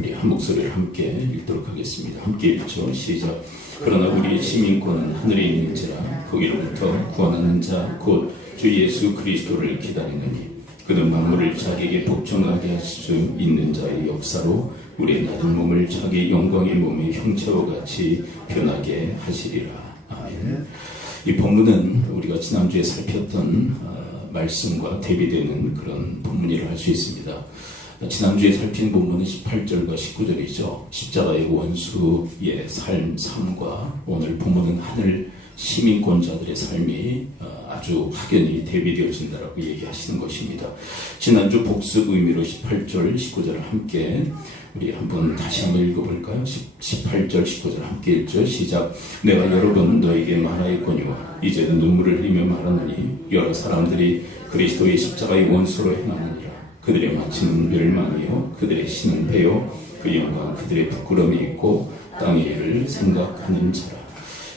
우리 한 목소리를 함께 읽도록 하겠습니다. 함께 읽죠. 시작. 그러나 우리 시민권은 하늘에 있는지라 거기로부터 구원하는 자 곧 주 예수 그리스도를 기다리느니 그는 만물을 자기에게 복종하게 할 수 있는 자의 역사로 우리의 낮은 몸을 자기 영광의 몸의 형체와 같이 변하게 하시리라. 아멘. 이 본문은 우리가 지난주에 살폈던 말씀과 대비되는 그런 본문이라고 할 수 있습니다. 지난주에 살핀 본문은 18절과 19절이죠. 십자가의 원수의 삶과 오늘 본문은 하늘 시민권자들의 삶이 아주 확연히 대비되어진다라고 얘기하시는 것입니다. 지난주 복습 의미로 18절, 19절을 함께 우리 다시 한번 읽어볼까요? 18절, 19절 함께 읽죠. 시작. 내가 여러 번 너에게 말하였거니와 이제는 눈물을 흘리며 말하노니 여러 사람들이 그리스도의 십자가의 원수로 행하느니라. 그들의 마치는 멸망이요 그들의 신은 배요 그 영광 그들의 부끄러움이 있고 땅의 일을 생각하는 자라.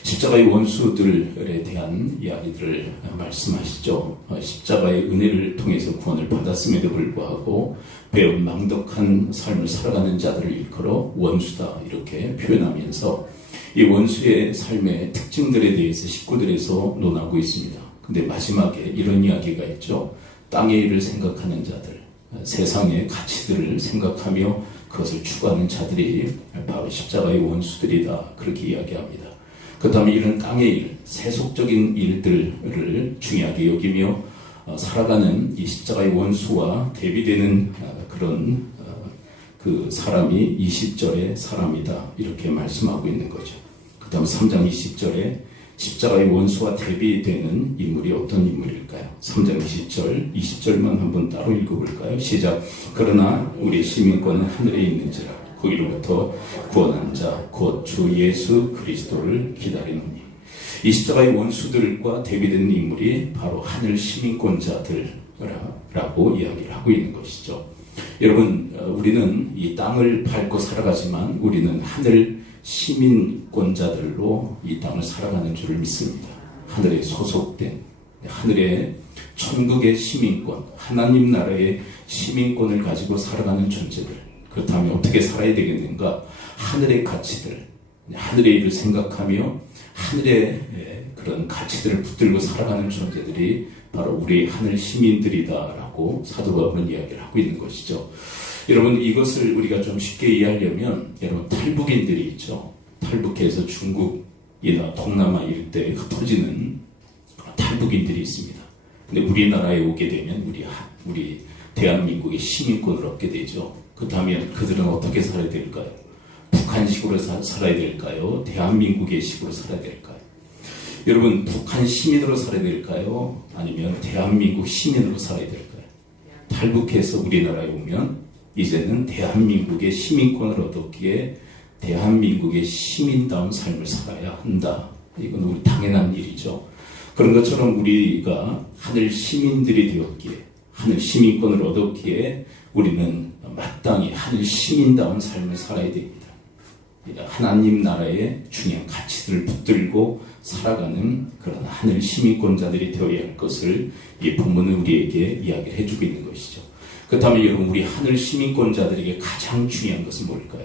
십자가의 원수들에 대한 이야기들을 말씀하시죠. 십자가의 은혜를 통해서 구원을 받았음에도 불구하고 배운 망덕한 삶을 살아가는 자들을 일컬어 원수다 이렇게 표현하면서 이 원수의 삶의 특징들에 대해서 식구들에서 논하고 있습니다. 근데 마지막에 이런 이야기가 있죠. 땅의 일을 생각하는 자들, 세상의 가치들을 생각하며 그것을 추구하는 자들이 바로 십자가의 원수들이다 그렇게 이야기합니다. 그 다음에 이런 땅의 일, 세속적인 일들을 중요하게 여기며 살아가는 이 십자가의 원수와 대비되는 그런 그 사람이 20절의 사람이다 이렇게 말씀하고 있는 거죠. 그 다음 3장 20절에 십자가의 원수와 대비되는 인물이 어떤 인물일까요? 3장 20절, 20절만 한번 따로 읽어볼까요? 시작. 그러나 우리 시민권은 하늘에 있는지라 거기로부터 구원한 자 곧 주 예수 그리스도를 기다리노니. 이 십자가의 원수들과 대비되는 인물이 바로 하늘 시민권자들라고 이야기를 하고 있는 것이죠. 여러분, 우리는 이 땅을 밟고 살아가지만 우리는 하늘 시민권자들로 이 땅을 살아가는 줄을 믿습니다. 하늘에 소속된, 하늘의 천국의 시민권, 하나님 나라의 시민권을 가지고 살아가는 존재들. 그렇다면 어떻게 살아야 되겠는가? 하늘의 가치들, 하늘의 일을 생각하며 하늘의 그런 가치들을 붙들고 살아가는 존재들이 바로 우리 하늘 시민들이다라고 사도 바울은 이야기를 하고 있는 것이죠. 여러분, 이것을 우리가 좀 쉽게 이해하려면 여러분 탈북인들이 있죠. 탈북해서 중국이나 동남아 일대에 흩어지는 탈북인들이 있습니다. 근데 우리나라에 오게 되면 우리 대한민국의 시민권을 얻게 되죠. 그렇다면 그들은 어떻게 살아야 될까요? 북한식으로 살아야 될까요? 대한민국의 식으로 살아야 될까요? 여러분, 북한 시민으로 살아야 될까요? 아니면 대한민국 시민으로 살아야 될까요? 탈북해서 우리나라에 오면 이제는 대한민국의 시민권을 얻었기에 대한민국의 시민다운 삶을 살아야 한다. 이건 우리 당연한 일이죠. 그런 것처럼 우리가 하늘 시민들이 되었기에, 하늘 시민권을 얻었기에 우리는 마땅히 하늘 시민다운 삶을 살아야 됩니다. 하나님 나라의 중요한 가치들을 붙들고 살아가는 그런 하늘 시민권자들이 되어야 할 것을 이 본문은 우리에게 이야기를 해주고 있는 것이죠. 그렇다면 여러분, 우리 하늘 시민권자들에게 가장 중요한 것은 뭘까요?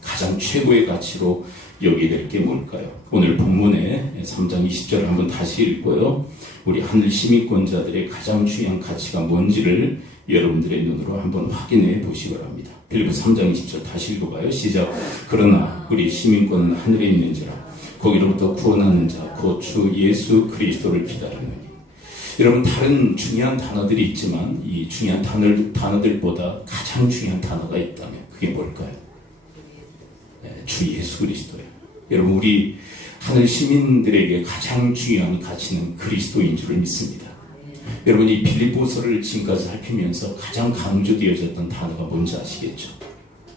가장 최고의 가치로 여기게 될 게 뭘까요? 오늘 본문의 3장 20절을 한번 다시 읽고요. 우리 하늘 시민권자들의 가장 중요한 가치가 뭔지를 여러분들의 눈으로 한번 확인해 보시기 바랍니다. 빌립보 3장 20절 다시 읽어봐요. 시작. 그러나 우리 시민권은 하늘에 있는지라 거기로부터 구원하는 자 곧 주 예수 그리스도를 기다리느니. 여러분, 다른 중요한 단어들이 있지만 이 중요한 단어들보다 가장 중요한 단어가 있다면 그게 뭘까요? 주 예수 그리스도예요. 여러분, 우리 하늘 시민들에게 가장 중요한 가치는 그리스도인 줄을 믿습니다. 여러분, 이 빌립보서를 지금까지 살피면서 가장 강조되어졌던 단어가 뭔지 아시겠죠?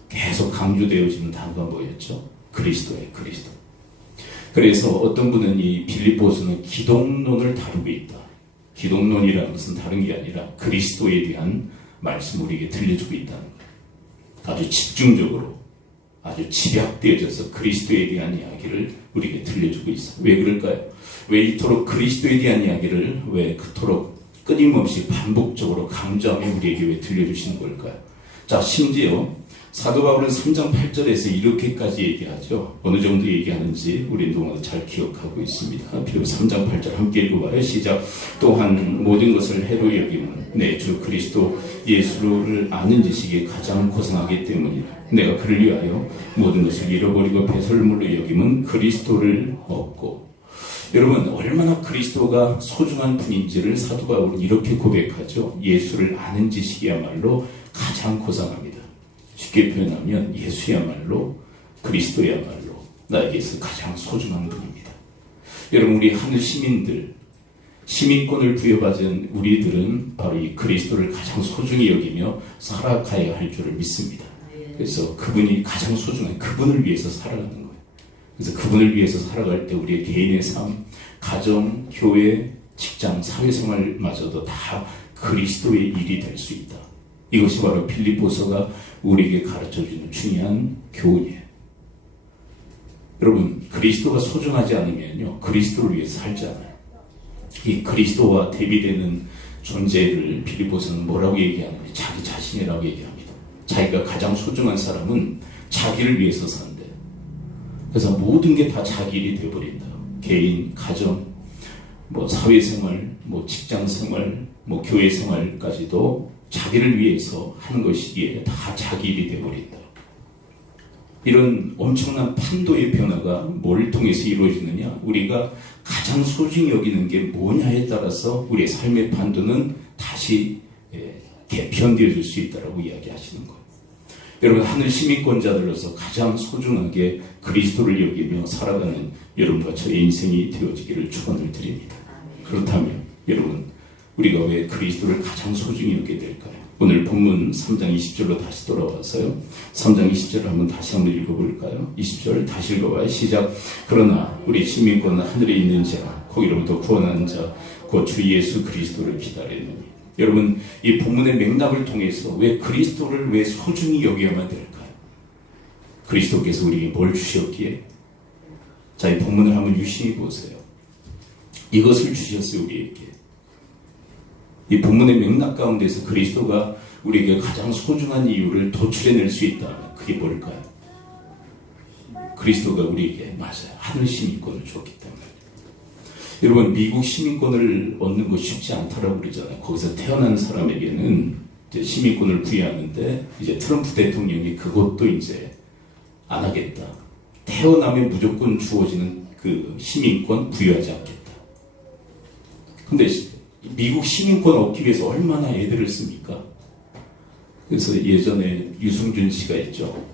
계속 강조되어지는 단어가 뭐였죠? 그리스도예요. 그리스도. 그래서 어떤 분은 이 빌립보서는 기독론을 다루고 있다. 기독론이라는 것은 다른 게 아니라 그리스도에 대한 말씀을 우리에게 들려주고 있다는 거예요. 아주 집중적으로, 아주 집약되어져서 그리스도에 대한 이야기를 우리에게 들려주고 있어요. 왜 그럴까요? 왜 이토록 그리스도에 대한 이야기를 왜 그토록 끊임없이 반복적으로 강조하며 우리에게 왜 들려주시는 걸까요? 자, 심지어 사도 바울은 3장 8절에서 이렇게까지 얘기하죠. 어느 정도 얘기하는지 우리 동안 잘 기억하고 있습니다. 비록 3장 8절 함께 읽어봐요. 시작. 또한 모든 것을 해로 여김은 내 주 그리스도 예수를 아는 지식이 가장 고상하기 때문이라. 내가 그를 위하여 모든 것을 잃어버리고 배설물로 여김은 그리스도를 얻고. 여러분, 얼마나 그리스도가 소중한 분인지를 사도 바울은 이렇게 고백하죠. 예수를 아는 지식이야말로 가장 고상합니다. 쉽게 표현하면 예수야말로, 그리스도야말로 나에게서 가장 소중한 분입니다. 여러분, 우리 하늘 시민들, 시민권을 부여받은 우리들은 바로 이 그리스도를 가장 소중히 여기며 살아가야 할 줄을 믿습니다. 그래서 그분이 가장 소중한, 그분을 위해서 살아가는 거예요. 그래서 그분을 위해서 살아갈 때 우리의 개인의 삶, 가정, 교회, 직장, 사회생활마저도 다 그리스도의 일이 될 수 있다. 이것이 바로 빌립보서가 우리에게 가르쳐주는 중요한 교훈이에요. 여러분, 그리스도가 소중하지 않으면요, 그리스도를 위해서 살지 않아요. 이 그리스도와 대비되는 존재를 빌립보서는 뭐라고 얘기하냐면 자기 자신이라고 얘기합니다. 자기가 가장 소중한 사람은 자기를 위해서 산대요. 그래서 모든 게 다 자기 일이 되어버린다. 개인, 가정, 사회생활, 직장생활, 교회생활까지도 자기를 위해서 하는 것이기에 다 자기 일이 되어버린다. 이런 엄청난 판도의 변화가 뭘 통해서 이루어지느냐? 우리가 가장 소중히 여기는 게 뭐냐에 따라서 우리의 삶의 판도는 다시 개편되어질 수 있다고 이야기하시는 거예요. 여러분, 하늘 시민권자들로서 가장 소중하게 그리스도를 여기며 살아가는 여러분과 저의 인생이 되어지기를 축원을 드립니다. 그렇다면 여러분, 우리가 왜 그리스도를 가장 소중히 여기게 될까요? 오늘 본문 3장 20절로 다시 돌아와서요. 3장 20절을 한번 읽어볼까요? 20절 다시 읽어봐요. 시작. 그러나 우리 시민권은 하늘에 있는 자, 거기로부터 구원하는 자, 곧 주 예수 그리스도를 기다리느니. 여러분, 이 본문의 맥락을 통해서 왜 그리스도를 왜 소중히 여겨야만 될까요? 그리스도께서 우리에게 뭘 주셨기에? 자, 이 본문을 한번 유심히 보세요. 이것을 주셨어요, 우리에게. 이 본문의 맥락 가운데서 그리스도가 우리에게 가장 소중한 이유를 도출해낼 수 있다면 그게 뭘까요? 그리스도가 우리에게 맞아요. 하늘 시민권을 줬기 때문에. 여러분, 미국 시민권을 얻는 거 쉽지 않다라고 그러잖아요. 거기서 태어난 사람에게는 이제 시민권을 부여하는데 이제 트럼프 대통령이 그것도 이제 안 하겠다. 태어나면 무조건 주어지는 그 시민권 부여하지 않겠다. 근데 미국 시민권 얻기 위해서 얼마나 애들을 씁니까? 그래서 예전에 유승준 씨가 있죠.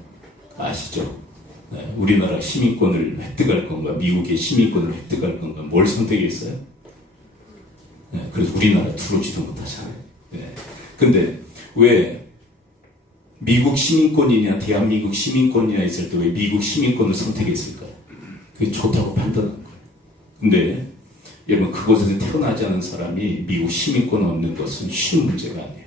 아시죠? 네, 우리나라 시민권을 획득할 건가, 미국의 시민권을 획득할 건가, 뭘 선택했어요? 네, 그래서 우리나라 들어오지도 못하잖아요. 네. 근데 왜 미국 시민권이냐, 대한민국 시민권이냐 했을 때 왜 미국 시민권을 선택했을까요? 그게 좋다고 판단한 거예요. 근데 여러분, 그곳에서 태어나지 않은 사람이 미국 시민권을 얻는 것은 쉬운 문제가 아니에요.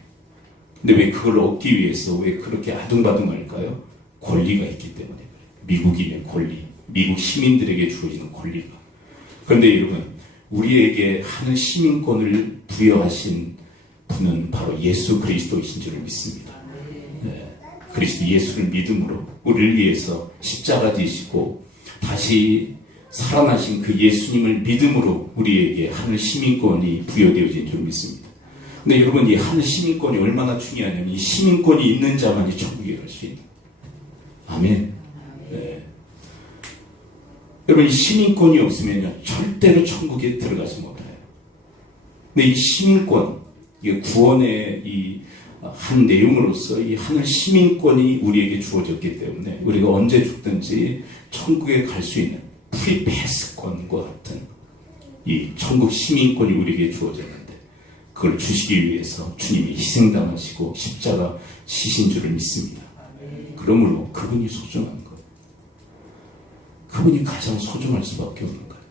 근데 왜 그걸 얻기 위해서 왜 그렇게 아둥바둥할까요? 권리가 있기 때문에. 미국인의 권리, 미국 시민들에게 주어지는 권리가. 그런데 여러분, 우리에게 하는 시민권을 부여하신 분은 바로 예수 그리스도이신 줄을 믿습니다. 네, 그리스도 예수를 믿음으로 우리를 위해서 십자가 지시고 다시 살아나신 그 예수님을 믿음으로 우리에게 하늘 시민권이 부여되어진 줄 믿습니다. 근데 여러분, 이 하늘 시민권이 얼마나 중요하냐면 이 시민권이 있는 자만이 천국에 갈 수 있는. 아멘. 네. 여러분, 이 시민권이 없으면요, 절대로 천국에 들어가지 못해요. 근데 이 시민권, 이게 구원의 이 한 내용으로서 이 하늘 시민권이 우리에게 주어졌기 때문에 우리가 언제 죽든지 천국에 갈 수 있는 프리패스권과 같은 이 천국 시민권이 우리에게 주어졌는데 그걸 주시기 위해서 주님이 희생당하시고 십자가 지신 줄을 믿습니다. 그러므로 그분이 소중한 거예요. 그분이 가장 소중할 수밖에 없는 거예요.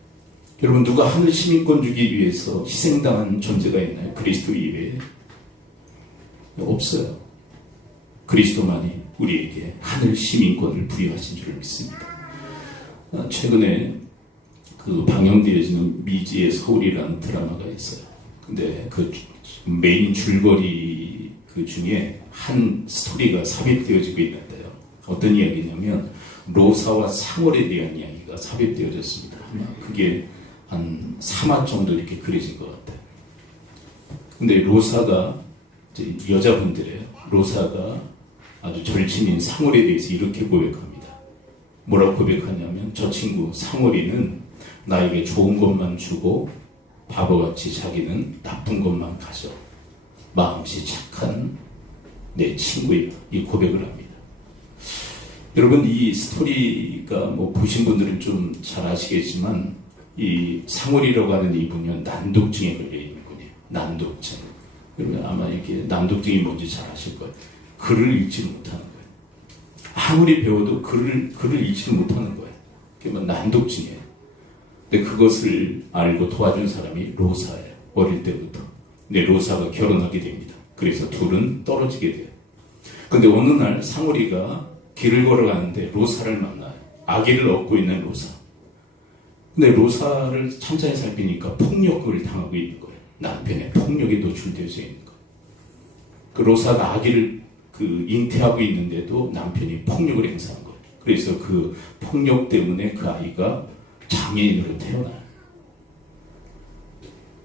여러분, 누가 하늘 시민권 주기 위해서 희생당한 존재가 있나요? 그리스도 이외에? 없어요. 그리스도만이 우리에게 하늘 시민권을 부여하신 줄을 믿습니다. 최근에 그 방영되어지는 미지의 서울이라는 드라마가 있어요. 근데 그 메인 줄거리 그 중에 한 스토리가 삽입되어지고 있는데요. 어떤 이야기냐면 로사와 상월에 대한 이야기가 삽입되어졌습니다. 그게 한 3화 정도 이렇게 그려진 것 같아요. 근데 로사가 이제 여자분들의 로사가 아주 절친인 상월에 대해서 이렇게 고백합니다. 뭐라고 고백하냐면 저 친구 상월이는 나에게 좋은 것만 주고 바보같이 자기는 나쁜 것만 가져. 마음씨 착한 내 친구예요. 이 고백을 합니다. 여러분 이 스토리가 뭐 보신 분들은 좀 잘 아시겠지만 이 상월이라고 하는 이분은 난독증에 걸려 있는 분이에요. 난독증. 여러분 아마 이렇게 난독증이 뭔지 잘 아실 거예요. 글을 읽지를 못하는 거예요. 아무리 배워도 글을 읽지를 못하는 거예요. 그게 뭐 난독증이에요. 근데 그것을 알고 도와준 사람이 로사예요. 어릴 때부터. 근데 로사가 결혼하게 됩니다. 그래서 둘은 떨어지게 돼요. 근데 어느 날 상월이가 길을 걸어가는데 로사를 만나요. 아기를 얻고 있는 로사. 근데 로사를 천천히 살피니까 폭력을 당하고 있는 거예요. 남편의 폭력에 노출되어져 있는 거예요. 그 로사가 아기를 잉태하고 있는데도 남편이 폭력을 행사한 거예요. 그래서 그 폭력 때문에 그 아이가 장애인으로 태어나요.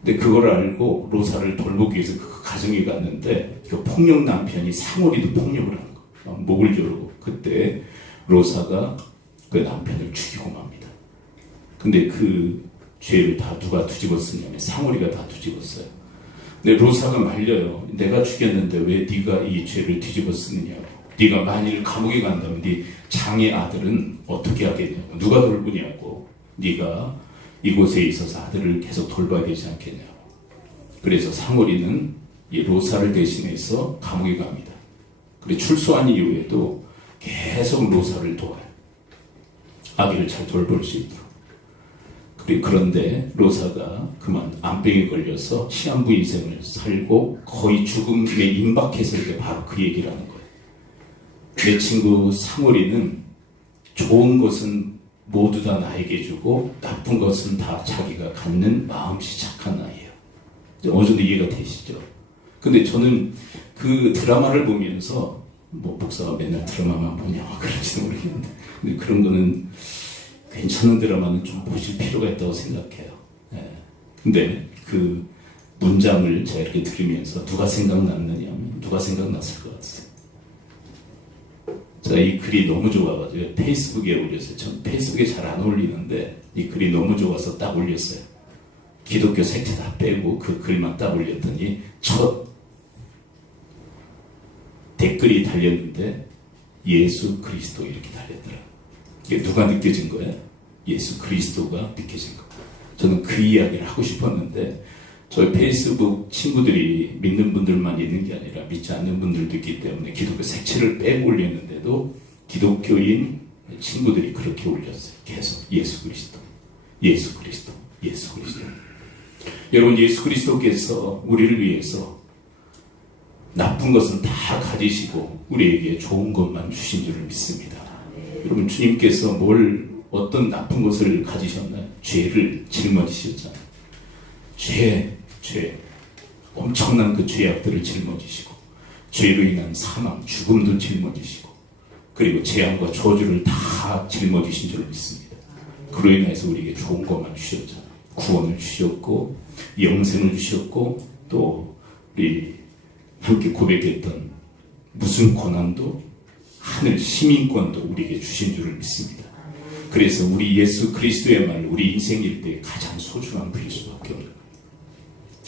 근데 그걸 알고 로사를 돌보기 위해서 그 가정에 갔는데 그 폭력 남편이 상월이도 폭력을 하는 거예요. 목을 조르고. 그때 로사가 그 남편을 죽이고 맙니다. 근데 그 죄를 다 누가 뒤집었으냐면 상월이가 다 뒤집었어요. 근데 로사가 말려요. 내가 죽였는데 왜 네가 이 죄를 뒤집었느냐고. 네가 만일 감옥에 간다면 네 장애 아들은 어떻게 하겠냐고. 누가 돌보냐고. 네가 이곳에 있어서 아들을 계속 돌봐야 되지 않겠냐고. 그래서 상월이는 이 로사를 대신해서 감옥에 갑니다. 그리고 출소한 이후에도 계속 로사를 도와요. 아기를 잘 돌볼 수 있도록. 그런데 로사가 그만 암병에 걸려서 시한부 인생을 살고 거의 죽음에 임박했을 때 바로 그 얘기를 하는 거예요. 내 친구 상월이는 좋은 것은 모두 다 나에게 주고 나쁜 것은 다 자기가 갖는 마음씨 착한 아이예요. 어느 정도 이해가 되시죠? 근데 저는 그 드라마를 보면서 뭐 목사가 맨날 드라마만 보냐 그럴지도 모르겠는데 근데 그런 거는 괜찮은 드라마는 좀 보실 필요가 있다고 생각해요. 예. 근데 그 문장을 제가 이렇게 들으면서 누가 생각났느냐 하면 누가 생각났을 것 같아요. 제가 이 글이 너무 좋아가지고 페이스북에 올렸어요. 전 페이스북에 잘 안 올리는데 이 글이 너무 좋아서 딱 올렸어요. 기독교 색채 다 빼고 그 글만 딱 올렸더니 첫 댓글이 달렸는데 예수 그리스도 이렇게 달렸더라고요. 이게 누가 느껴진 거예요? 예수 그리스도가 느껴진 거예요. 저는 그 이야기를 하고 싶었는데 저희 페이스북 친구들이 믿는 분들만 있는 게 아니라 믿지 않는 분들도 있기 때문에 기독교 색채를 빼고 올렸는데도 기독교인 친구들이 그렇게 올렸어요. 계속 예수 그리스도, 예수 그리스도, 예수 그리스도. 여러분 예수 그리스도께서 우리를 위해서 나쁜 것은 다 가지시고 우리에게 좋은 것만 주신 줄을 믿습니다. 여러분 주님께서 어떤 나쁜 것을 가지셨나요? 죄를 짊어지셨잖아요. 죄 엄청난 그 죄악들을 짊어지시고 죄로 인한 사망, 죽음도 짊어지시고 그리고 재앙과 저주를 다 짊어지신 줄을 믿습니다. 그로 인해서 우리에게 좋은 것만 주셨잖아요. 구원을 주셨고 영생을 주셨고 또 우리 함께 고백했던 무슨 권한도 하늘 시민권도 우리에게 주신 줄을 믿습니다. 그래서 우리 예수 그리스도야말로 우리 인생일 때 가장 소중한 분일 수밖에 없는 거예요.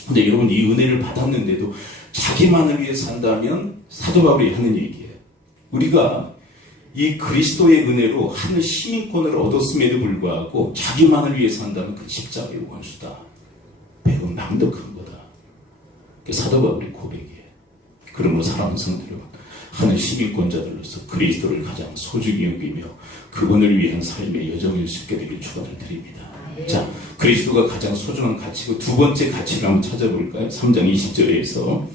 근데 여러분 이 은혜를 받았는데도 자기만을 위해서 산다면 사도 바울이 하는 얘기예요. 우리가 이 그리스도의 은혜로 하늘 시민권을 얻었음에도 불구하고 자기만을 위해서 산다면 그 십자가의 원수다. 매우 낭독한 거다. 그게 사도 바울의 고백이에요. 그러므로 사랑하는 성도 여러분, 하늘 시민권자들로서 그리스도를 가장 소중히 여기며 그분을 위한 삶의 여정일 수 있게 되길 축원을 드립니다. 자, 그리스도가 가장 소중한 가치고 두 번째 가치를 한번 찾아볼까요? 3장 20절에서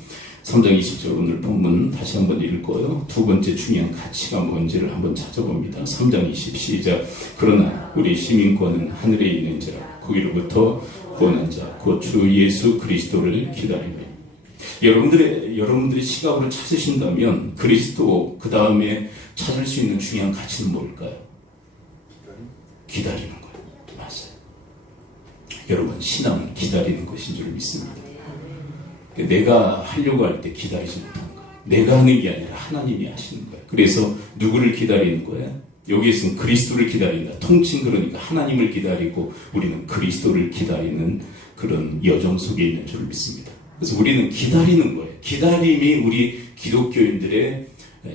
3장 20절 오늘 본문 다시 한번 읽고요. 두 번째 중요한 가치가 뭔지를 한번 찾아봅니다. 3장 20 시작. 그러나 우리 시민권은 하늘에 있는지라 거기로부터 구원한 자 곧 주 예수 그리스도를 기다리며 여러분들의 시각으로 찾으신다면 그리스도 그 다음에 찾을 수 있는 중요한 가치는 뭘까요? 기다리는 거예요. 맞아요. 여러분, 신앙은 기다리는 것인 줄 믿습니다. 내가 하려고 할 때 기다리지 못하는 거예요. 내가 하는 게 아니라 하나님이 하시는 거예요. 그래서 누구를 기다리는 거예요? 여기에서는 그리스도를 기다린다. 통칭 그러니까 하나님을 기다리고 우리는 그리스도를 기다리는 그런 여정 속에 있는 줄 믿습니다. 그래서 우리는 기다리는 거예요. 기다림이 우리 기독교인들의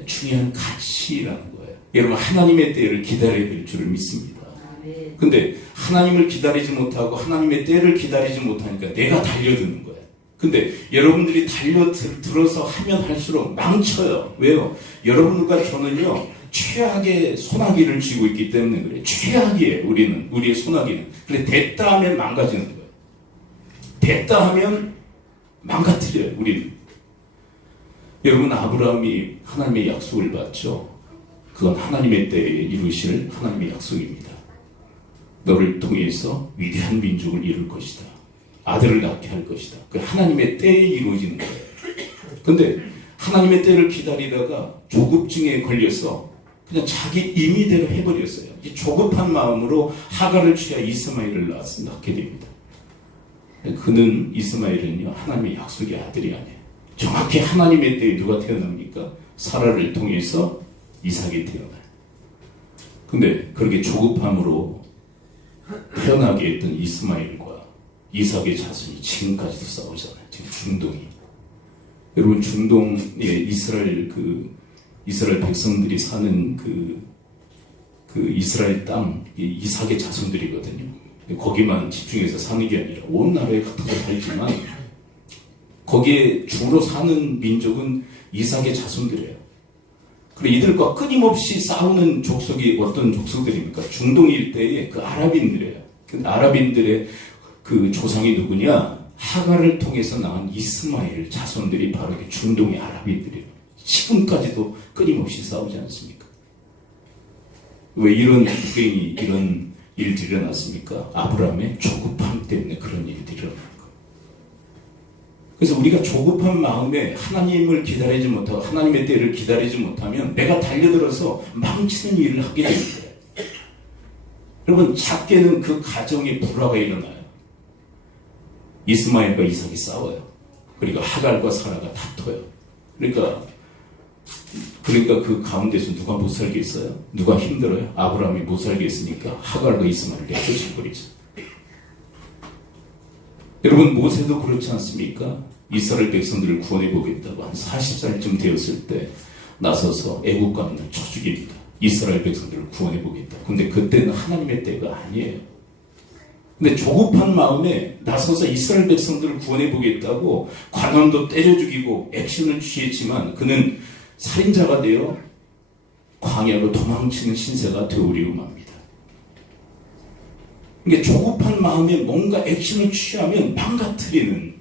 중요한 가치라는 거예요. 여러분, 하나님의 때를 기다려야 될 줄을 믿습니다. 근데 하나님을 기다리지 못하고 하나님의 때를 기다리지 못하니까 내가 달려드는 거예요. 근데 여러분들이 달려들어서 하면 할수록 망쳐요. 왜요? 여러분과 저는요, 최악의 소나기를 쥐고 있기 때문에 그래요. 최악이에요, 우리의 소나기는. 그래, 됐다 하면 망가지는 거예요. 됐다 하면 망가뜨려요, 우리는. 여러분, 아브라함이 하나님의 약속을 받죠. 그건 하나님의 때에 이루실 하나님의 약속입니다. 너를 통해서 위대한 민족을 이룰 것이다. 아들을 낳게 할 것이다. 그 하나님의 때에 이루어지는 거예요. 근데 하나님의 때를 기다리다가 조급증에 걸려서 그냥 자기 임의대로 해버렸어요. 이 조급한 마음으로 하갈을 취하 이스마엘을 낳게 됩니다. 그는 이스마엘은요, 하나님의 약속의 아들이 아니에요. 정확히 하나님의 때에 누가 태어납니까? 사라를 통해서 이삭이 태어나요. 근데 그렇게 조급함으로 태어나게 했던 이스마엘과 이삭의 자손이 지금까지도 싸우잖아요. 지금 중동이. 여러분, 중동에 이스라엘 백성들이 사는 그 이스라엘 땅, 이삭의 자손들이거든요. 거기만 집중해서 사는 게 아니라 온 나라에 흩어져 살지만 거기에 주로 사는 민족은 이삭의 자손들이에요. 그리고 이들과 끊임없이 싸우는 족속이 어떤 족속들입니까? 중동 일대의 그 아랍인들이에요. 그 아랍인들의 그 조상이 누구냐? 하갈을 통해서 낳은 이스마엘 자손들이 바로 중동의 아랍인들이에요. 지금까지도 끊임없이 싸우지 않습니까? 왜 이런 불행이, 이런 일들이 일어났습니까? 아브라함의 조급함 때문에 그런 일들이 일어난 거예요. 그래서 우리가 조급한 마음에 하나님을 기다리지 못하고 하나님의 때를 기다리지 못하면 내가 달려들어서 망치는 일을 하게 되는 거예요. 여러분, 작게는 그 가정에 불화가 일어나요. 이스마엘과 이삭이 싸워요. 그리고 하갈과 사라가 다퉈요. 그러니까 그 가운데서 누가 못 살겠어요? 누가 힘들어요? 아브라함이 못 살겠으니까 하갈과 이스마엘을 내쫓아버리죠. 여러분, 모세도 그렇지 않습니까? 이스라엘 백성들을 구원해 보겠다고 한 40살쯤 되었을 때 나서서 애국 가문을 쳐 죽입니다. 이스라엘 백성들을 구원해 보겠다. 근데 그때는 하나님의 때가 아니에요. 근데 조급한 마음에 나서서 이스라엘 백성들을 구원해 보겠다고 관원도 때려 죽이고 액션을 취했지만 그는 살인자가 되어 광야로 도망치는 신세가 되오리고 맙니다. 그러니까 조급한 마음에 뭔가 액션을 취하면 망가뜨리는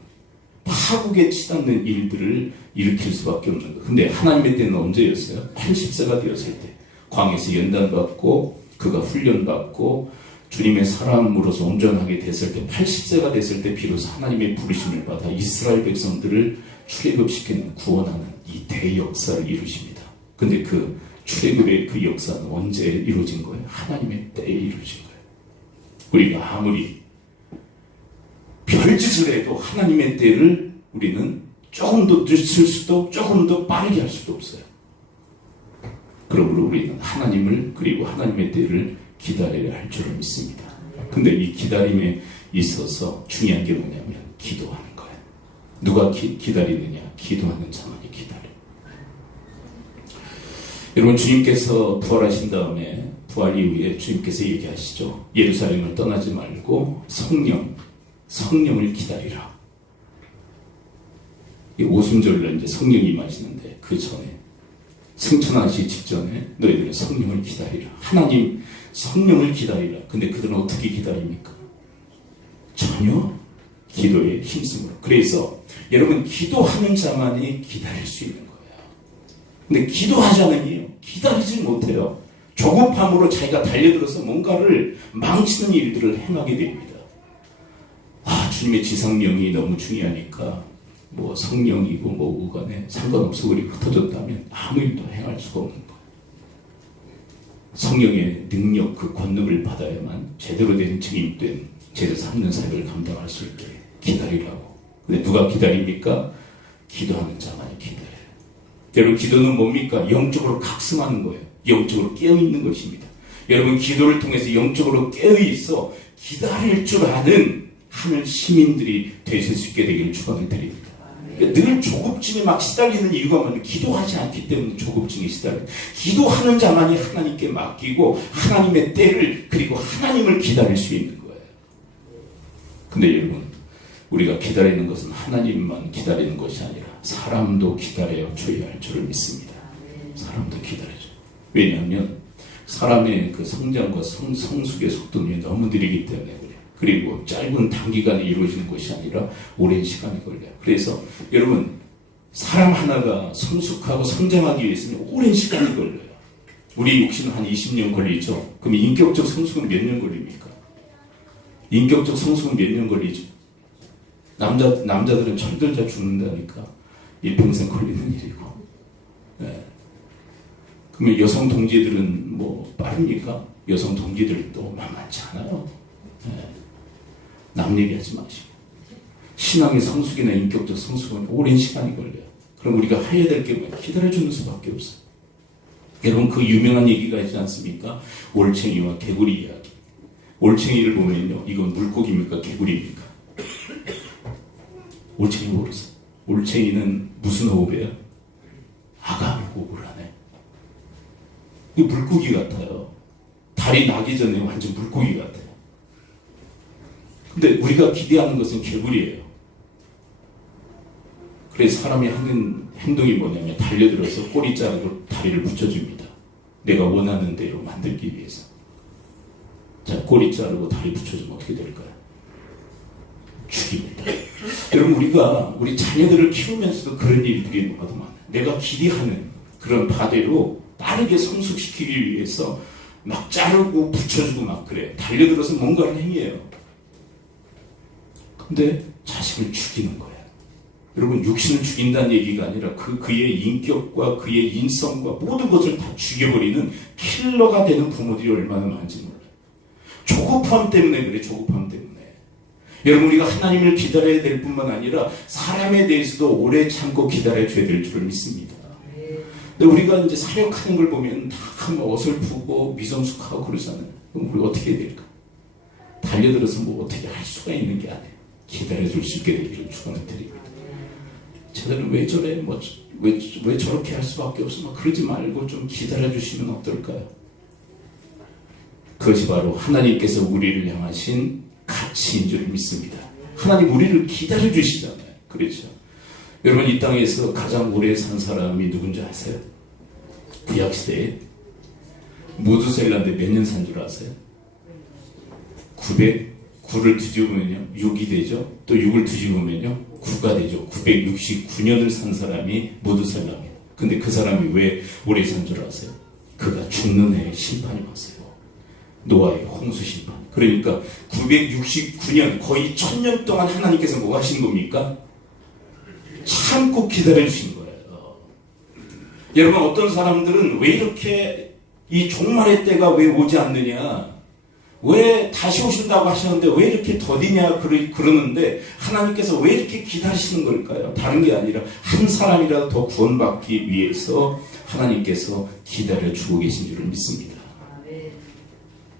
파국에 치닫는 일들을 일으킬 수밖에 없는 거예요. 근데 하나님의 때는 언제였어요? 80세가 되었을 때 광야에서 연단받고 그가 훈련받고 주님의 사람으로서 온전하게 됐을 때 80세가 됐을 때 비로소 하나님의 부르심을 받아 이스라엘 백성들을 출애굽시키는 구원하는 이 대역사를 이루십니다. 근데 그 출애굽의 그 역사는 언제 이루어진 거예요? 하나님의 때에 이루어진 거예요. 우리가 아무리 별짓을 해도 하나님의 때를 우리는 조금 더 늦출 수도 조금 더 빠르게 할 수도 없어요. 그러므로 우리는 하나님을 그리고 하나님의 때를 기다려야 할 줄을 믿습니다. 근데 이 기다림에 있어서 중요한 게 뭐냐면 기도하는 거예요. 누가 기다리느냐? 기도하는 자만이 기다려. 여러분, 주님께서 부활하신 다음에 부활 이후에 주님께서 얘기하시죠. 예루살렘을 떠나지 말고 성령을 기다리라. 이 오순절날 이제 성령이 임하시는데 그 전에 승천하시기 직전에 너희들은 성령을 기다리라. 하나님 성령을 기다리라. 근데 그들은 어떻게 기다립니까? 전혀 기도에 힘쓰므로. 그래서 여러분, 기도하는 자만이 기다릴 수 있는 거예요. 근데 기도하지 않으면 기다리지 못해요. 조급함으로 자기가 달려들어서 뭔가를 망치는 일들을 행하게 됩니다. 주님의 지상명이 너무 중요하니까 뭐 성령이고 뭐고 간에 상관없어 우리 흩어졌다면 아무 일도 행할 수가 없는 거예요. 성령의 능력, 그 권능을 받아야만 제대로 된 증인된 제자 삼는 사역을 감당할 수 있게 기다리라고. 근데 누가 기다립니까? 기도하는 자만이 기다려요. 여러분, 기도는 뭡니까? 영적으로 각성하는 거예요. 영적으로 깨어있는 것입니다. 여러분, 기도를 통해서 영적으로 깨어있어 기다릴 줄 아는 하늘 시민들이 되실 수 있게 되기를 축원을 드립니다. 그러니까 늘 조급증에 막 시달리는 이유가 뭐냐면 기도하지 않기 때문에 조급증에 시달려요. 기도하는 자만이 하나님께 맡기고 하나님의 때를 그리고 하나님을 기다릴 수 있는 거예요. 근데 여러분, 우리가 기다리는 것은 하나님만 기다리는 것이 아니라 사람도 기다려야 주의할 줄을 믿습니다. 사람도 기다려줘. 왜냐하면 사람의 그 성장과 성숙의 속도는 너무 느리기 때문에 그래요. 그리고 짧은 단기간에 이루어지는 것이 아니라 오랜 시간이 걸려요. 그래서 여러분, 사람 하나가 성숙하고 성장하기 위해서는 오랜 시간이 걸려요. 우리 육신은 한 20년 걸리죠. 그럼 인격적 성숙은 몇 년 걸립니까? 인격적 성숙은 몇 년 걸리죠? 남자들은 철들자 죽는다니까 일평생 걸리는 일이고. 네. 그러면 여성 동지들은 뭐 빠릅니까? 여성 동지들도 만만치 않아요. 네. 남 얘기하지 마시고. 신앙의 성숙이나 인격적 성숙은 오랜 시간이 걸려요. 그럼 우리가 해야 될 게 뭐예요? 기다려주는 수밖에 없어요. 여러분, 그 유명한 얘기가 있지 않습니까? 올챙이와 개구리 이야기. 올챙이를 보면요, 이건 물고기입니까? 개구리입니까? 올챙이 모르세요? 올챙이는 무슨 호흡이에요? 아가미 호흡을 하네. 이 물고기 같아요. 달이 나기 전에 완전 물고기 같아요. 근데 우리가 기대하는 것은 개구리예요. 그래서 사람이 하는 행동이 뭐냐면 달려들어서 꼬리 자르고 다리를 붙여줍니다. 내가 원하는 대로 만들기 위해서. 자, 꼬리 자르고 다리 붙여주면 어떻게 될까요? 죽입니다. 여러분, 우리 자녀들을 키우면서도 그런 일들이 너무 많아요. 내가 기대하는 그런 바대로 빠르게 성숙시키기 위해서 막 자르고 붙여주고 막 그래요. 달려들어서 뭔가를 행해요. 근데 자식을 죽이는 거예요. 여러분, 육신을 죽인다는 얘기가 아니라 그의 인격과 그의 인성과 모든 것을 다 죽여버리는 킬러가 되는 부모들이 얼마나 많은지 몰라요. 조급함 때문에 그래, 조급함 때문에. 여러분, 우리가 하나님을 기다려야 될 뿐만 아니라 사람에 대해서도 오래 참고 기다려줘야 될 줄을 믿습니다. 근데 우리가 이제 사역하는 걸 보면 다 어설프고 미성숙하고 그러잖아요. 그럼 우리가 어떻게 해야 될까? 달려들어서 뭐 어떻게 할 수가 있는 게 아니에요. 기다려줄 수 있게 되기를 축원을 드립니다. 쟤들은 왜 저래? 왜 저렇게 할 수밖에 없어? 그러지 말고 좀 기다려주시면 어떨까요? 그것이 바로 하나님께서 우리를 향하신 가치인 줄 믿습니다. 하나님 우리를 기다려주시잖아요. 그렇죠? 여러분, 이 땅에서 가장 오래 산 사람이 누군지 아세요? 구약시대에 무두셀라인데 몇 년 산 줄 아세요? 900을 뒤집으면요 6이 되죠. 또 6을 뒤집으면요 9가 되죠. 969년을 산 사람이 무두셀라입니다. 근데 그 사람이 왜 오래 산 줄 아세요? 그가 죽는 해에 심판이 왔어요. 노아의 홍수 심판. 그러니까 969년, 거의 1000년 동안 하나님께서 뭐 하신 겁니까? 참고 기다려주신 거예요. 여러분, 어떤 사람들은 왜 이렇게 이 종말의 때가 왜 오지 않느냐, 왜 다시 오신다고 하시는데 왜 이렇게 더디냐 그러는데 하나님께서 왜 이렇게 기다리시는 걸까요? 다른 게 아니라 한 사람이라도 더 구원받기 위해서 하나님께서 기다려주고 계신 줄을 믿습니다.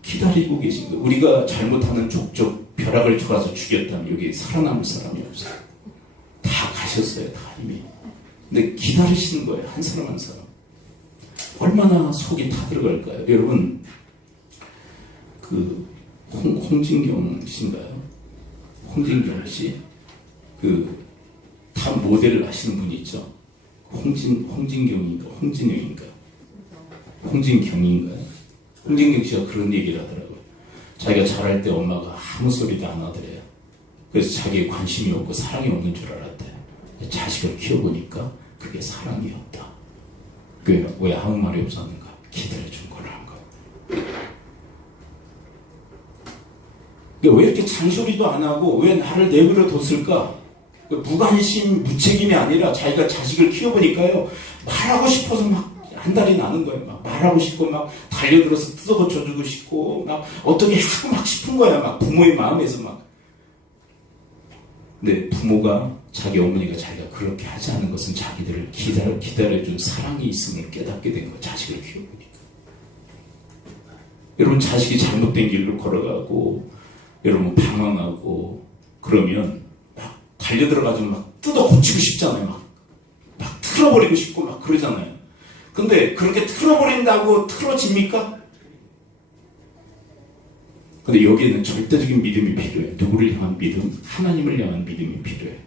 기다리고 계신 거예요. 우리가 잘못하는 족족 벼락을 쳐가서 죽였다면 여기 살아남을 사람이 없어요. 다 가셨어요. 다 이미. 근데 기다리시는 거예요. 한 사람 한 사람. 얼마나 속이 타들어갈까요? 여러분, 그 홍진경 씨인가요? 홍진경 씨? 탑 모델을 하시는 분이 있죠. 홍진경인가? 홍진경인가요? 홍진경 씨가 그런 얘기를 하더라고요. 자기가 자랄 때 엄마가 아무 소리도 안 하더래요. 그래서 자기에 관심이 없고 사랑이 없는 줄 알았대요. 자식을 키워보니까 그게 사랑이었다. 왜 아무 말이 없었는가? 기다려준 걸 한 거예요. 왜 이렇게 잔소리도 안 하고 왜 나를 내버려 뒀을까? 무관심, 무책임이 아니라 자기가 자식을 키워보니까요, 말하고 싶어서 막 안달이 나는 거예요. 막 말하고 싶고, 막 달려들어서 뜯어고쳐주고 싶고, 막 어떻게 하고 막 싶은 거야. 막 부모의 마음에서 막. 근데 부모가, 자기 어머니가 자기가 그렇게 하지 않은 것은 자기들을 기다려준 사랑이 있음을 깨닫게 된 거예요. 자식을 키워보니까. 여러분, 자식이 잘못된 길로 걸어가고, 여러분 방황하고, 그러면 막 달려들어가지고 막 뜯어 고치고 싶잖아요. 막 틀어버리고 싶고 막 그러잖아요. 근데 그렇게 틀어버린다고 틀어집니까? 근데 여기에는 절대적인 믿음이 필요해요. 누구를 향한 믿음? 하나님을 향한 믿음이 필요해요.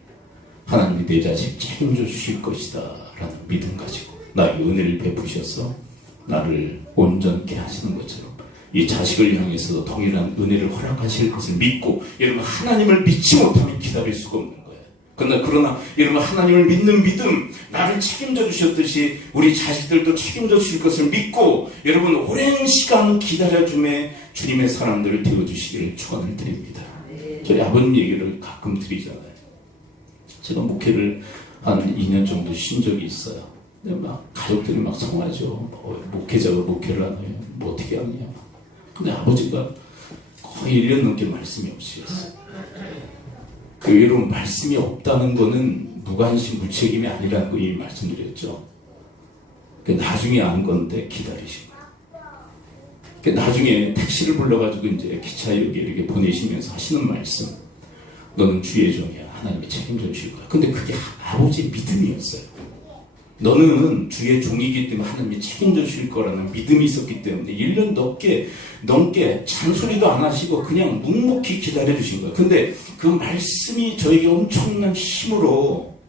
하나님이 내 자식 책임져 주실 것이다 라는 믿음 가지고 나에게 은혜를 베푸셔서 나를 온전케 하시는 것처럼 이 자식을 향해서도 동일한 은혜를 허락하실 것을 믿고, 여러분 하나님을 믿지 못하면 기다릴 수가 없는 거예요. 그러나 여러분 하나님을 믿는 믿음, 나를 책임져 주셨듯이 우리 자식들도 책임져 주실 것을 믿고, 여러분 오랜 시간 기다려줌에 주님의 사람들을 되어주시기를 축원을 드립니다. 저희 아버님 얘기를 가끔 드리잖아요. 제가 목회를 한 2년 정도 쉰 적이 있어요. 근데 막 가족들이 막 성하죠. 목회자가 목회를 하네요. 뭐 어떻게 하느냐. 근데 아버지가 거의 1년 넘게 말씀이 없이 했어요. 여러분 말씀이 없다는 거는 무관심, 무책임이 아니라는 거 이미 말씀드렸죠. 나중에 안 건데 기다리시고, 나중에 택시를 불러가지고 이제 기차역에 이렇게 보내시면서 하시는 말씀, 너는 주의 종이야. 하나님이 책임져 주실 거야. 근데 그게 아버지의 믿음이었어요. 너는 주의 종이기 때문에 하나님이 책임져 주실 거라는 믿음이 있었기 때문에 1년 넘게 잔소리도 안 하시고 그냥 묵묵히 기다려 주신 거예요. 근데 그 말씀이 저에게 엄청난 힘으로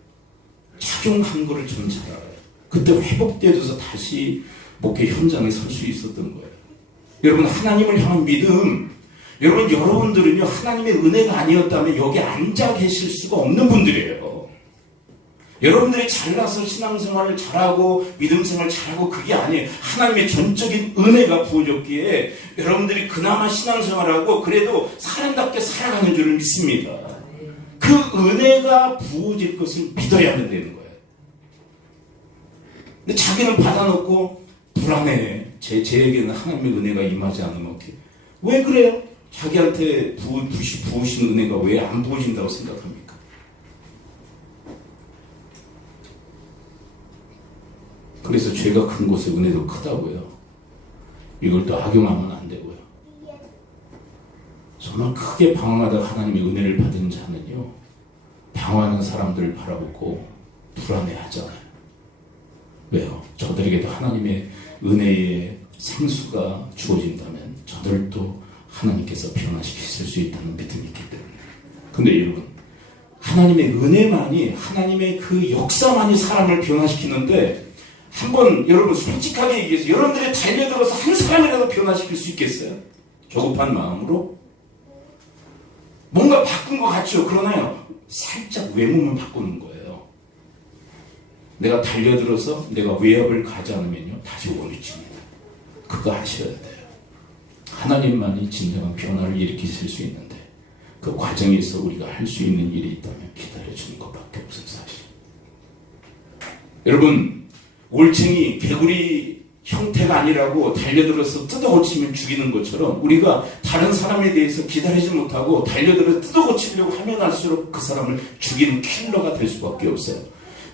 작용한 거를 저는 잘 알아요. 그때 회복되어서 다시 목회 현장에 설 수 있었던 거예요. 여러분 하나님을 향한 믿음, 여러분들은요 하나님의 은혜가 아니었다면 여기 앉아 계실 수가 없는 분들이에요. 여러분들이 잘나서 신앙생활을 잘하고 믿음생활을 잘하고 그게 아니에요. 하나님의 전적인 은혜가 부어졌기에 여러분들이 그나마 신앙생활하고 그래도 사람답게 살아가는 줄을 믿습니다. 그 은혜가 부어질 것을 믿어야만 되는 거예요. 근데 자기는 받아놓고 불안해. 제에게는 하나님의 은혜가 임하지 않으면 어떻게? 왜 그래요? 자기한테 부으신 은혜가 왜 안 부어진다고 생각합니까? 그래서 죄가 큰 곳에 은혜도 크다고요. 이걸 또 악용하면 안 되고요. 정말 크게 방황하다가 하나님의 은혜를 받은 자는요, 방황하는 사람들을 바라보고 불안해하잖아요. 왜요? 저들에게도 하나님의 은혜의 생수가 주어진다면 저들도 하나님께서 변화시키실 수 있다는 믿음이 있기 때문에. 근데 여러분, 하나님의 은혜만이, 하나님의 그 역사만이 사람을 변화시키는데, 한번 여러분 솔직하게 얘기해서 여러분들이 달려들어서 한 사람이라도 변화시킬 수 있겠어요? 조급한 마음으로? 뭔가 바꾼 것 같죠? 그러나요, 살짝 외모만 바꾸는 거예요. 내가 달려들어서 내가 외압을 가지 않으면요, 다시 원위치입니다. 그거 아셔야 돼요. 하나님만이 진정한 변화를 일으키실 수 있는데, 그 과정에서 우리가 할 수 있는 일이 있다면 기다려주는 것밖에 없어요, 사실. 여러분, 올챙이, 개구리 형태가 아니라고 달려들어서 뜯어고치면 죽이는 것처럼 우리가 다른 사람에 대해서 기다리지 못하고 달려들어 뜯어고치려고 하면 할수록 그 사람을 죽이는 킬러가 될 수밖에 없어요.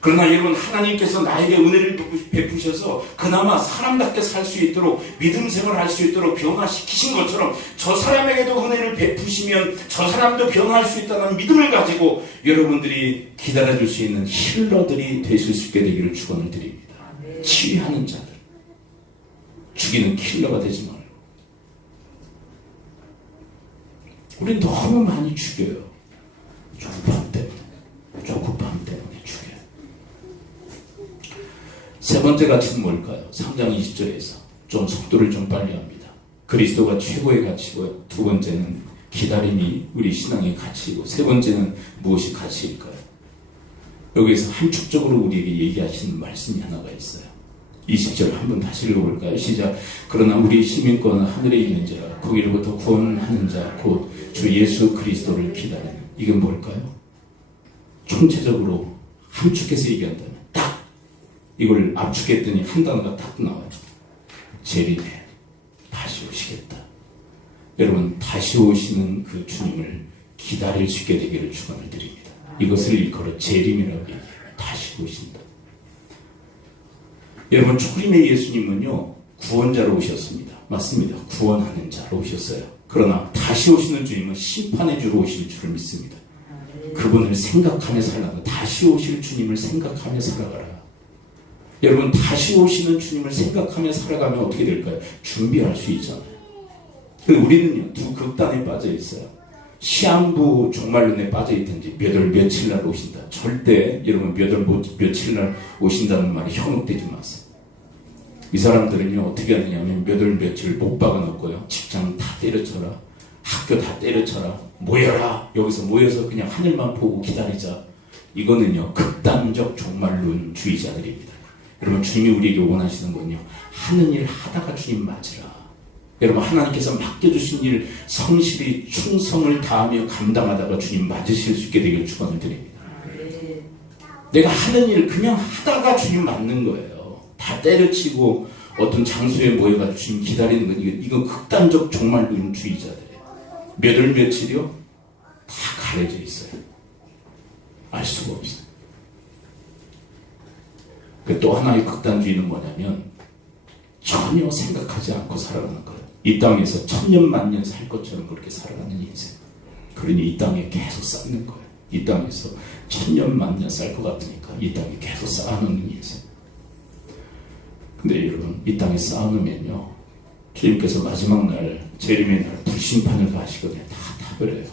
그러나 여러분, 하나님께서 나에게 은혜를 베푸셔서 그나마 사람답게 살 수 있도록, 믿음 생활을 할 수 있도록 변화시키신 것처럼 저 사람에게도 은혜를 베푸시면 저 사람도 변화할 수 있다는 믿음을 가지고 여러분들이 기다려줄 수 있는 힐러들이 되실 수 있게 되기를 축원을 드립니다. 치유하는 자들, 죽이는 킬러가 되지 말고. 우리 너무 많이 죽여요. 조급함 때문에 죽여요. 세 번째 가치는 뭘까요? 3장 20절에서 좀 속도를 좀 빨리 합니다. 그리스도가 최고의 가치고요. 두 번째는 기다림이 우리 신앙의 가치이고, 세 번째는 무엇이 가치일까요? 여기에서 함축적으로 우리에게 얘기하시는 말씀이 하나가 있어요. 20절 한번 다시 읽어볼까요? 시작. 그러나 우리 시민권은 하늘에 있는 자라 거기로부터 구원하는 자 곧 주 예수 그리스도를 기다리는. 이게 뭘까요? 총체적으로 함축해서 얘기한다면 딱 이걸 압축했더니 한 단어가 딱 나와요. 재림에 다시 오시겠다. 여러분, 다시 오시는 그 주님을 기다릴 수 있게 되기를 축원을 드립니다. 이것을 일컬어 재림이라고 얘기해요. 다시 오신다. 여러분, 초림의 예수님은요, 구원자로 오셨습니다. 맞습니다. 구원하는 자로 오셨어요. 그러나 다시 오시는 주님은 심판의 주로 오실 줄을 믿습니다. 그분을 생각하며 살라고. 다시 오실 주님을 생각하며 살아가라. 여러분, 다시 오시는 주님을 생각하며 살아가면 어떻게 될까요? 준비할 수 있잖아요. 우리는요, 두 극단에 빠져 있어요. 시한부 종말론에 빠져 있든지 몇 월 며칠 날 오신다. 절대 여러분 몇 월 며칠 날 오신다는 말이 현혹되지 마세요. 이 사람들은요, 어떻게 하느냐면 몇 월 며칠 못 박아놓고요, 직장 다 때려쳐라, 학교 다 때려쳐라, 모여라, 여기서 모여서 그냥 하늘만 보고 기다리자. 이거는요, 극단적 종말론주의자들입니다. 여러분, 주님이 우리에게 원하시는 건요, 하는 일 하다가 주님 맞으라. 여러분, 하나님께서 맡겨주신 일 성실히 충성을 다하며 감당하다가 주님 맞으실 수 있게 되길 축원을 드립니다. 내가 하는 일 그냥 하다가 주님 맞는 거예요. 다 때려치고 어떤 장소에 모여가지고 주님 기다리는 건 이건 극단적 종말론주의자들이에요. 몇 월 며칠이요? 다 가려져 있어요. 알 수가 없어요. 또 하나의 극단주의는 뭐냐면 전혀 생각하지 않고 살아가는 거예요. 이 땅에서 천년 만년 살 것처럼 그렇게 살아가는 인생. 그러니 이 땅에 계속 쌓는 거예요. 이 땅에서 천년 만년 살 것 같으니까 이 땅에 계속 쌓아놓는 인생. 근데 여러분, 이 땅에 쌓아놓으면요, 주님께서 마지막 날, 재림의 날 불심판을 가시거든요. 다 타버려요.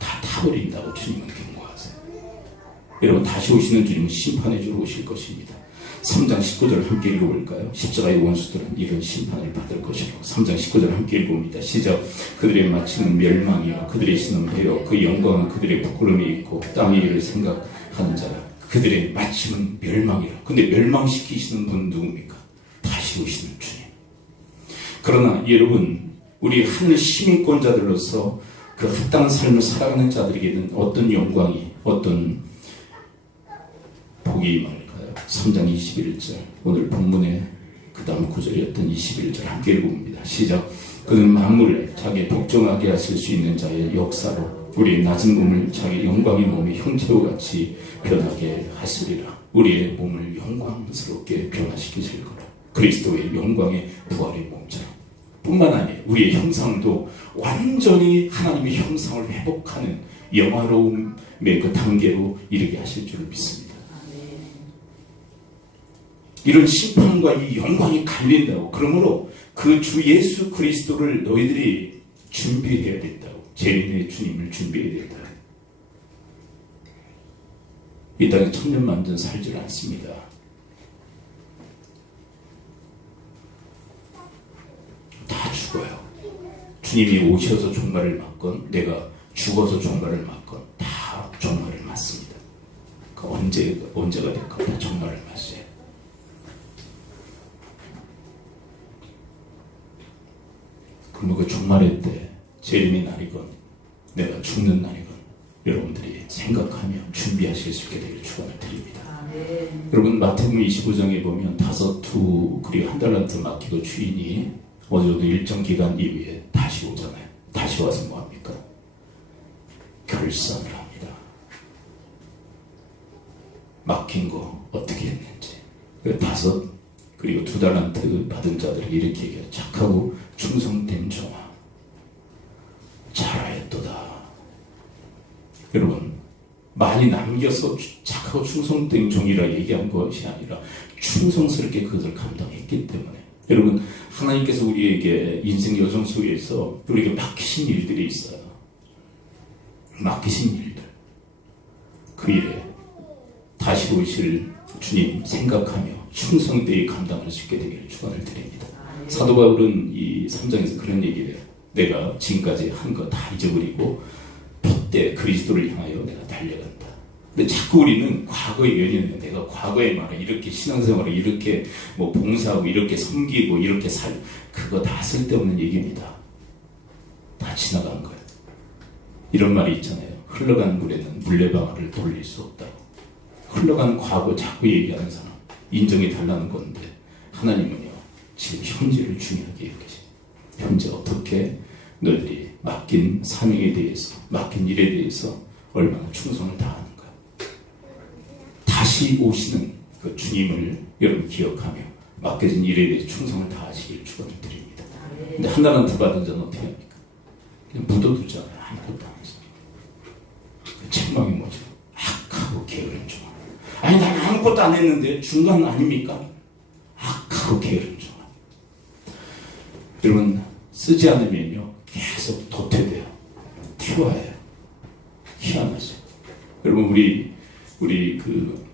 다 타버린다고 주님은 경고하세요. 여러분, 다시 오시는 주님은 심판해 주러 오실 것입니다. 3장 19절을 함께 읽어볼까요? 십자가의 원수들은 이런 심판을 받을 것이라고. 3장 19절을 함께 읽어봅니다. 시작. 그들의 마침은 멸망이요, 그들의 신은 배요, 그 영광은 그들의 부끄러움이 있고 땅의 일을 생각하는 자라. 그들의 마침은 멸망이라. 근데 멸망시키시는 분 누굽니까? 다시 오시는 주님. 그러나 여러분, 우리 하늘 시민권자들로서 그 합당한 삶을 살아가는 자들에게는 어떤 영광이, 어떤 복이 임할까요? 3장 21절, 오늘 본문의 그 다음 구절이었던 21절 함께 읽어봅니다. 시작. 그는 만물을 자기 복종하게 하실 수 있는 자의 역사로 우리의 낮은 몸을 자기 영광의 몸의 형체와 같이 변하게 하시리라. 우리의 몸을 영광스럽게 변화시키실 거라. 그리스도의 영광의 부활의 몸처럼. 뿐만 아니라 우리의 형상도 완전히 하나님의 형상을 회복하는 영화로움의 그 단계로 이르게 하실 줄을 믿습니다. 이런 심판과 이 영광이 갈린다고. 그러므로 그 주 예수 그리스도를 너희들이 준비해야 된다고. 재림의 주님을 준비해야 된다. 이 땅에 천년만년 살지 않습니다. 다 죽어요. 주님이 오셔서 종말을 맞건 내가 죽어서 종말을 맞건 다 종말을 맞습니다. 그 언제가 될까 다 종말을 맞아요. 그러면 그 종말의 때 재림의 날이건 내가 죽는 날이건 여러분들이 생각하며 준비하실 수 있게 되길 축원을 드립니다. 여러분, 마태복음 25장에 보면 5두 그리고 1달란트 맡기고 주인이 어느 정도 일정 기간 이후에 다시 오잖아요. 다시 와서 뭐합니까? 결산을 합니다. 맡긴 거 어떻게 했는지. 5 그리고 2달란트 받은 자들에게 이렇게 얘기해요. 착하고 충성된 종아, 잘하였도다. 여러분, 많이 남겨서 착하고 충성된 종이라 얘기한 것이 아니라 충성스럽게 그것을 감당했기 때문에. 여러분, 하나님께서 우리에게 인생 여정 속에서 우리에게 맡기신 일들이 있어요. 맡기신 일들. 그 일에 다시 오실 주님 생각하며 충성되이 감당할 수 있게 되기를 축원을 드립니다. 사도 바울은 이 3장에서 그런 얘기를 해요. 내가 지금까지 한 거 다 잊어버리고 핏대 그리스도를 향하여 내가 달려간다. 근데 자꾸 우리는 과거에 연연해. 내가 과거에 말해 이렇게 신앙생활을 이렇게 뭐 봉사하고 이렇게 섬기고 이렇게 그거 다 쓸데없는 얘기입니다. 다 지나간 거예요. 이런 말이 있잖아요. 흘러간 물에는 물레방아를 돌릴 수 없다고. 흘러간 과거 자꾸 얘기하는 사람 인정이 달라는 건데, 하나님은요 지금 현재를 중요하게 여기십니다. 현재 어떻게 너희들이 맡긴 사명에 대해서, 맡긴 일에 대해서 얼마나 충성을 다하는가. 다시 오시는 그 주님을 여러분 기억하며 맡겨진 일에 대해 충성을 다하시길 축원을 드립니다. 근데 한 달한테 받은 자는 어떻게 합니까? 그냥 묻어두잖아요. 아무것도 안 하죠. 그 책망이 뭐죠? 악하고 게으른 종아. 아니 나는 아무것도 안 했는데 중간 아닙니까? 악하고 게으른 종아. 여러분 쓰지 않으면요 계속 도태돼요. 태워요. 희한하죠. 여러분 우리 그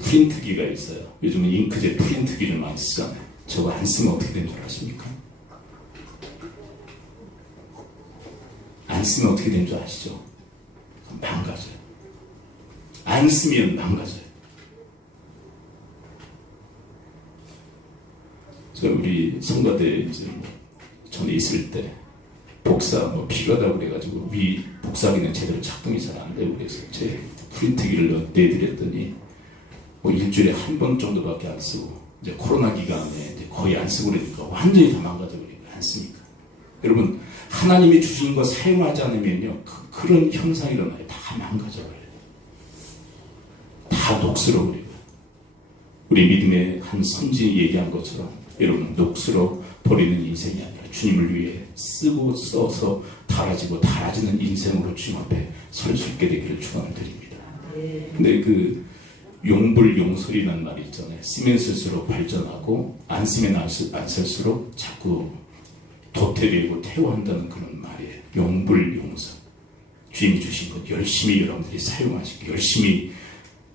프린트기가 있어요. 요즘은 잉크젯 프린트기를 많이 쓰잖아요. 저거 안 쓰면 어떻게 되는 줄 아십니까? 안 쓰면 어떻게 되는 줄 아시죠? 망가져요. 안 쓰면 망가져요. 저 우리 성가대 이제 전에 있을 때 복사 필요하다고 그래가지고 위 복사기는 제대로 작동이 잘 안 되고 그래서 제 프린트기를 내드렸더니 일주일에 한 번 정도밖에 안 쓰고 이제 코로나 기간에 이제 거의 안 쓰고 그러니까 완전히 다 망가져버리고 안 쓰니까. 여러분 하나님이 주신 거 사용하지 않으면요 그런 현상이 일어나요. 다 망가져버려요. 다 녹슬어버려요. 우리 믿음의 한 선진이 얘기한 것처럼 여러분 녹슬어 버리는 인생이 아니라 주님을 위해 쓰고 써서 달아지는 인생으로 주님 앞에 설 수 있게 되기를 축원을 드립니다. 근데 그 용불용설이라는 말이 있잖아요. 쓰면 쓸수록 발전하고 안 쓰면 안 쓸수록 자꾸 도태되고 태워한다는 그런 말이에요. 용불용설. 주님이 주신 것 열심히 여러분들이 사용하시고 열심히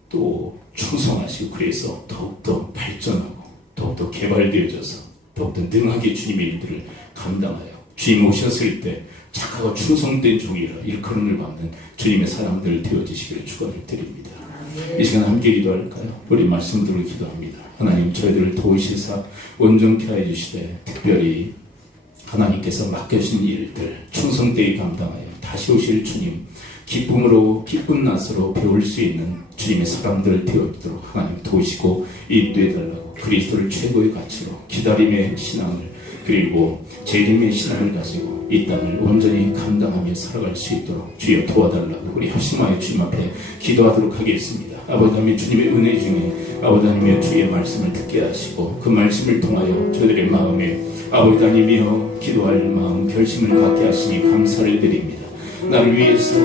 또 충성하시고 그래서 더욱더 발전하고 더욱더 개발되어져서 더욱더 능하게 주님의 일들을 감당하여 주님 오셨을 때 착하고 충성된 종이라 일컬음을 받는 주님의 사람들 되어지시기를 축원을 드립니다. 이 시간 함께 기도할까요? 우리 말씀 들고 기도합니다. 하나님 저희들을 도우시사 온전케 하여 주시되 특별히 하나님께서 맡겨주신 일들 충성되이 감당하여 다시 오실 주님 기쁨으로 기쁜 낯으로 배울 수 있는 주님의 사람들 되어도록 하나님 도우시고 인도해달라고 그리스도를 최고의 가치로 기다림의 신앙을 그리고 재림의 신앙을 가지고 이 땅을 온전히 감당하며 살아갈 수 있도록 주여 도와달라고 우리 합심하여 주님 앞에 기도하도록 하겠습니다. 아버지 하나님 주님의 은혜 중에 아버지 하나님의 주의 말씀을 듣게 하시고 그 말씀을 통하여 저들의 마음에 아버지 하나님이여 기도할 마음 결심을 갖게 하시니 감사를 드립니다. 나를 위해서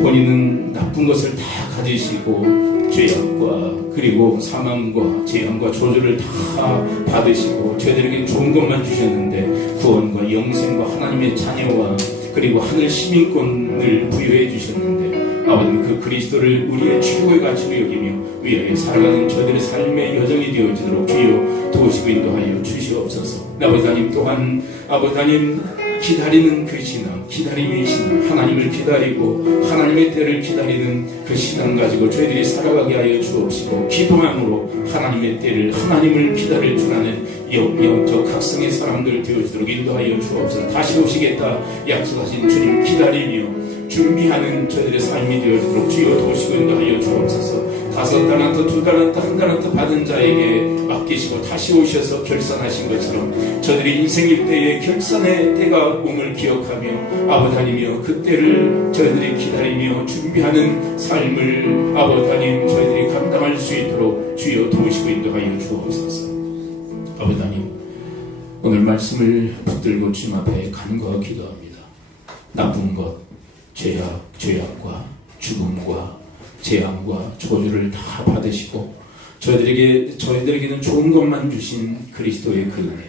본인은 나쁜 것을 다 가지시고 죄악과 그리고 사망과 재앙과 저주를 다 받으시고 저희들에게 좋은 것만 주셨는데 구원과 영생과 하나님의 자녀와 그리고 하늘 시민권을 부여해 주셨는데 아버님 그 그리스도를 우리의 최고의 가치로 여기며 위하여 살아가는 저희들의 삶의 여정이 되어지도록 주여 도우시고 인도하여 주시옵소서. 아버지 하나님 또한 아버지 하나님 기다리는 그 신앙, 기다림의 신앙, 하나님을 기다리고 하나님의 때를 기다리는 그 신앙 가지고 저희들이 살아가게 하여 주옵시고 기도함으로 하나님의 때를 하나님을 기다릴 줄 아는 영적 각성의 사람들 되어지도록 인도하여 주옵소서. 다시 오시겠다 약속하신 주님 기다리며 준비하는 저희들의 삶이 되어지도록 주여 도우시고 인도하여 주옵소서. 5달란트, 2달란트, 1달란트 받은 자에게 맡기시고 다시 오셔서 결산하신 것처럼 저들이 인생일 때에 결산의 때가 옴을 기억하며 아버지 하나님이여 그 때를 저희들이 기다리며 준비하는 삶을 아버지 하나님 저희들이 감당할 수 있도록 주여 도우시고 인도하여 주옵소서. 아버지 하나님 오늘 말씀을 붙들고 주님 앞에 간구하고 기도합니다. 나쁜 것, 죄악과 죽음과 재앙과 저주를 다 받으시고 저희들에게는 좋은 것만 주신 그리스도의 그 은혜,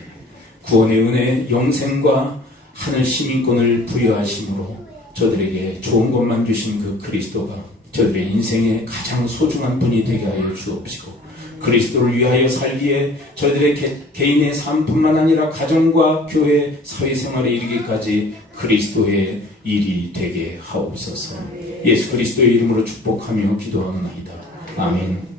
구원의 은혜, 영생과 하늘 시민권을 부여하심으로 저들에게 좋은 것만 주신 그 그리스도가 저들의 인생의 가장 소중한 분이 되게 하여 주옵시고 그리스도를 위하여 살기에 저희들의 개인의 삶뿐만 아니라 가정과 교회, 사회생활에 이르기까지 그리스도의 일이 되게 하옵소서. 예수 그리스도의 이름으로 축복하며 기도하옵나이다. 아멘.